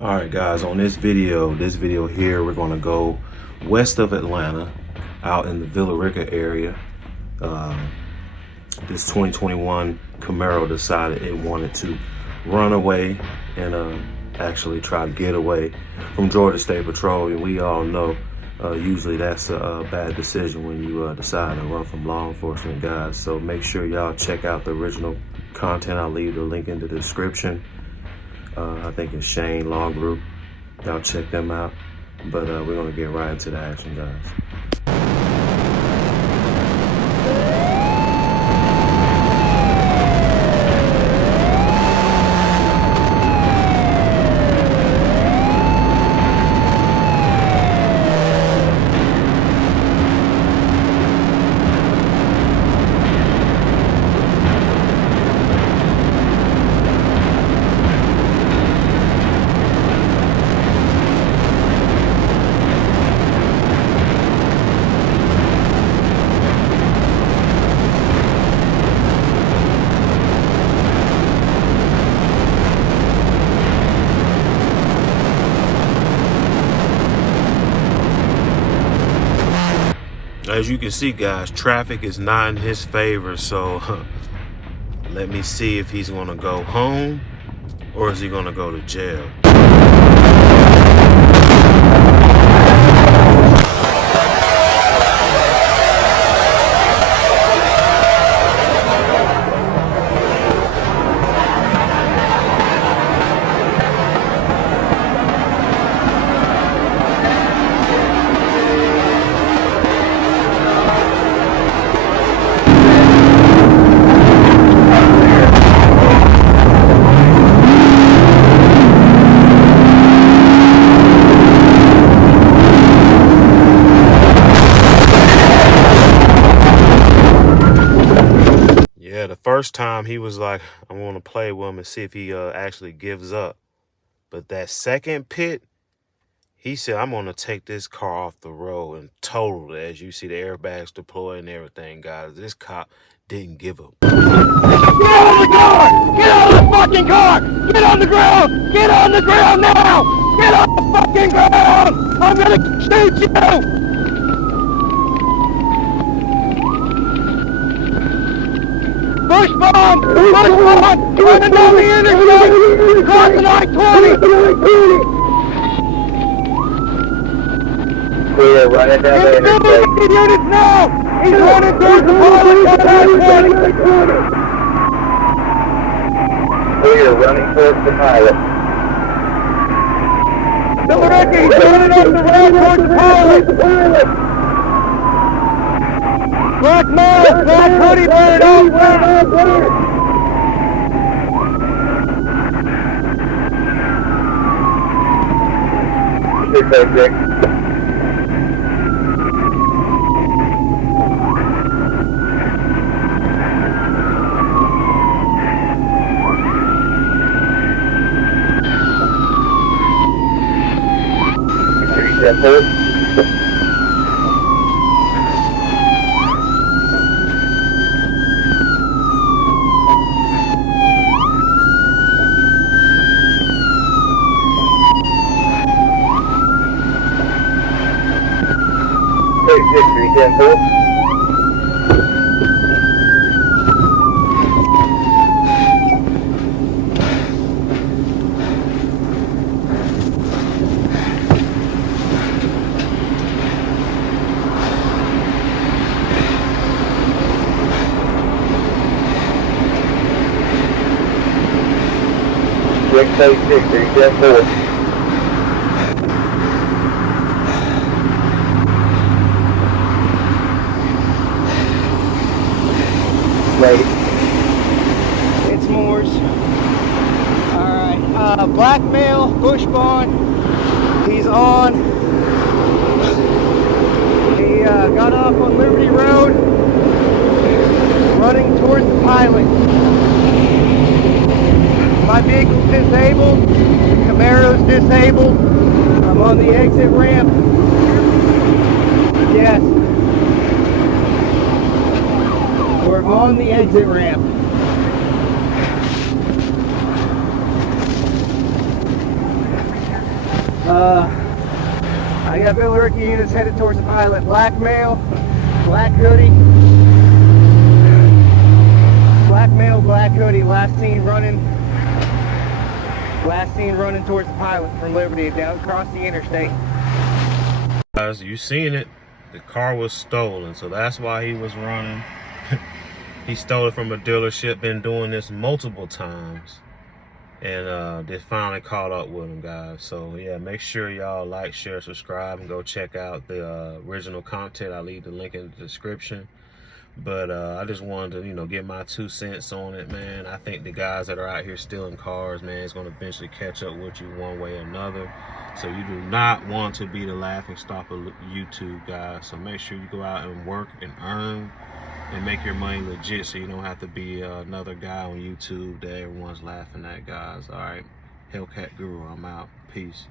All right, guys, on this video here, we're going to go west of Atlanta, out in the Villa Rica area. This 2021 Camaro decided it wanted to run away and actually try to get away from Georgia State Patrol. And we all know usually that's a bad decision when you decide to run from law enforcement, guys. So make sure y'all check out the original content. I'll leave the link in the description. I think it's Shane Law Group. Y'all check them out. But we're gonna get right into the action, guys. As you can see, guys, traffic is not in his favor, so let me see if he's gonna go home or is he gonna go to jail. The first time he was like, I want to play with him and see if he actually gives up. But that second pit, he said, I'm going to take this car off the road and total it. As you see the airbags deployed and everything, guys. This cop didn't give up. Get out of the car! Get out of the fucking car! Get on the ground! Get on the ground now! Get on the fucking ground! I'm going to shoot you! Push bomb! Push bomb! Running down the interstate! Crossing I-20! We're running down the interstate. Units now! He's running towards the pilot on I-20! We're running towards the pilot. Villa Rica, he's running up the road towards the pilot! Black mask, black hoodie, burn up, It's Moore's. Alright, black male, push bond. He's on. He got off on Liberty Road, running towards the pilot. My vehicle's disabled, Camaro's disabled. I'm on the exit ramp. Yes. We're on the exit ramp. I got Villa Rica units headed towards the pilot. Black male, black hoodie. Black male, black hoodie. Last seen running towards the pilot from Liberty down across the interstate. Guys, you seen it. The car was stolen, so that's why he was running. He stole it from a dealership, been doing this multiple times. And they finally caught up with him, guys. So yeah, make sure y'all like, share, subscribe, and go check out the original content. I'll leave the link in the description. But I just wanted to, you know, get my 2 cents on it, man. I think the guys that are out here stealing cars, man, it's going to eventually catch up with you one way or another. So you do not want to be the laughing stock of YouTube, guys. So make sure you go out and work and earn and make your money legit, so you don't have to be another guy on YouTube that everyone's laughing at, guys. All right, Hellcat Guru, I'm out. Peace.